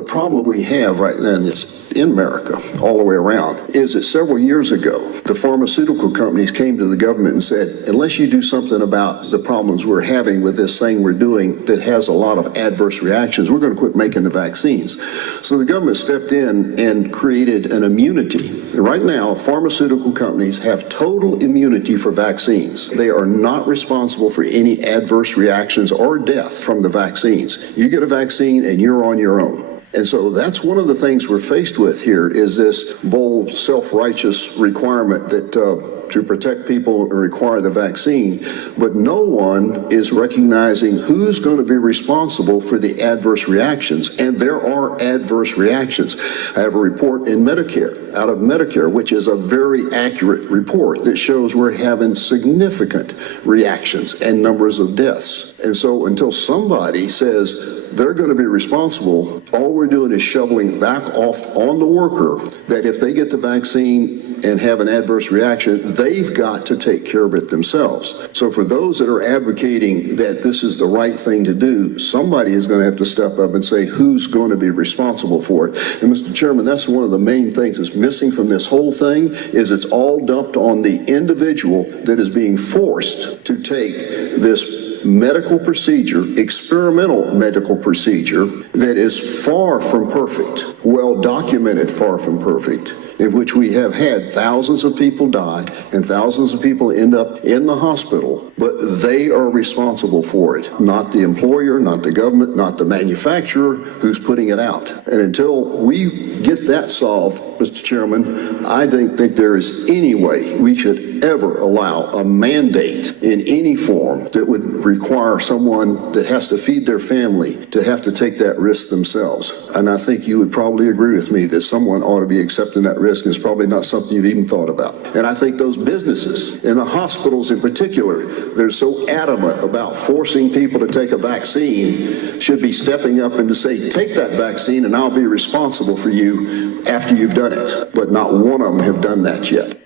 The problem we have right now in America, all the way around, is that several years ago, the pharmaceutical companies came to the government and said, unless you do something about the problems we're having with this thing we're doing that has a lot of adverse reactions, we're going to quit making the vaccines. So the government stepped in and created an immunity. Right now, pharmaceutical companies have total immunity for vaccines. They are not responsible for any adverse reactions or death from the vaccines. You get a vaccine and you're on your own. And so that's one of the things we're faced with here is this bold, self-righteous requirement that to protect people and require the vaccine, but no one is recognizing who's going to be responsible for the adverse reactions, and there are adverse reactions. I have a report in Medicare, out of Medicare, which is a very accurate report that shows we're having significant reactions and numbers of deaths. And so until somebody says they're going to be responsible, all we're doing is shoveling back off on the worker that if they get the vaccine and have an adverse reaction, they've got to take care of it themselves. So for those that are advocating that this is the right thing to do, somebody is going to have to step up and say who's going to be responsible for it. And Mr. Chairman, that's one of the main things that's missing from this whole thing is it's all dumped on the individual that is being forced to take this medical procedure, experimental medical procedure that is far from perfect, well documented far from perfect, in which we have had thousands of people die and thousands of people end up in the hospital, but they are responsible for it, not the employer, not the government, not the manufacturer who's putting it out. And until we get that solved, Mr. Chairman, I don't think there is any way we should ever allow a mandate in any form that would require someone that has to feed their family to have to take that risk themselves. And I think you would probably agree with me that someone ought to be accepting that risk. It's probably not something you've even thought about. And I think those businesses, and the hospitals in particular, they're so adamant about forcing people to take a vaccine, should be stepping up and to say, take that vaccine and I'll be responsible for you after you've done it. But not one of them have done that yet.